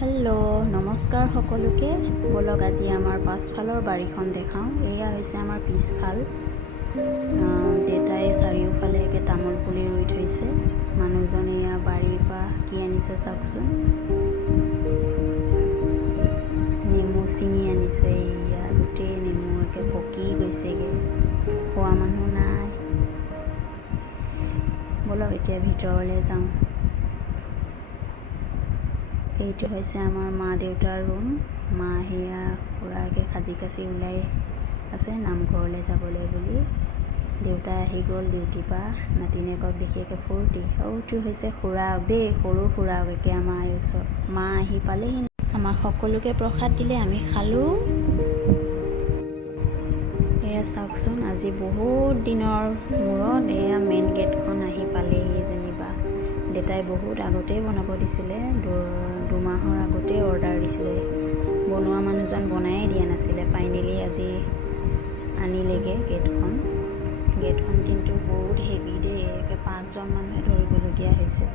Hello' নমস্কাৰ সকলোকে। বলক আজি আমাৰ পাছফালৰ বাৰীখন দেখাওঁ। এয়া হৈছে আমাৰ পিছফাল। দেউতাই চাৰিওফালে একে তামোল পুলি ৰুই থৈছে। মানুহজনে এয়া বাৰীৰ পৰা কি আনিছে চাওকচোন। নেমু ছিঙি আনিছে। এয়া গোটেই নেমু একে পকি গৈছেগৈ, খোৱা মানুহ নাই। বলক এতিয়া ভিতৰলৈ যাওঁ। এইটো হৈছে আমাৰ মা দেউতাৰ ৰুম। মা সেয়া পুৰাকৈ সাজি কাচি ওলাই আছে নামঘৰলৈ যাবলৈ বুলি। দেউতা আহি গ'ল ডিউটিৰ পৰা। নাতিনীয়েকক দেখি একে ফূৰ্তি। এইটো হৈছে খুৰাক দেই, সৰু খুৰাক একে আমাৰ ওচৰত। মা আহি পালেহি, আমাক সকলোকে প্ৰসাদ দিলে, আমি খালোঁ। এয়া চাওকচোন, আজি বহুত দিনৰ মূৰত এয়া মেইন গেটখন আহি পালেহি যেনিবা। দেউতাই বহুত আগতেই বনাব দিছিলে, দুমাহৰ আগতেই অৰ্ডাৰ দিছিলে। বনোৱা মানুহজন বনায়ে দিয়া নাছিলে। ফাইনেলি আজি আনিলেগৈ গেটখন। গেটখন কিন্তু বহুত হেভি দেই, একে 5জন মানুহে ধৰিবলগীয়া হৈছে।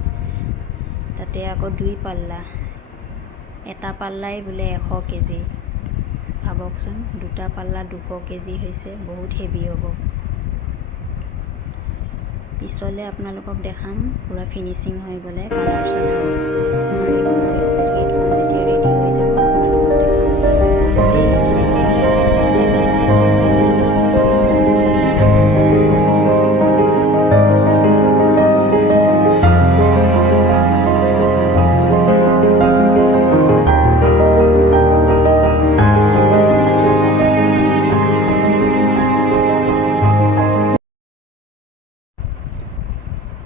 তাতে আকৌ 2 পাল্লা, এটা পাল্লাই বোলে 100 কেজি। ভাবকচোন, 2টা পাল্লা 200 কেজি হৈছে, বহুত হেভি হ'ব। পিছলৈ আপোনালোকক দেখাম পূৰা ফিনিচিং হৈ গ'লে, কালাৰ চালাৰ মাৰি গেটখন যেতিয়া ৰেডি হৈ যাব আপোনালোকক দেখাম।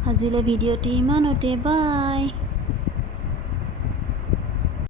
আজিলৈ ভিডিঅ'টি ইমানতে, বাই।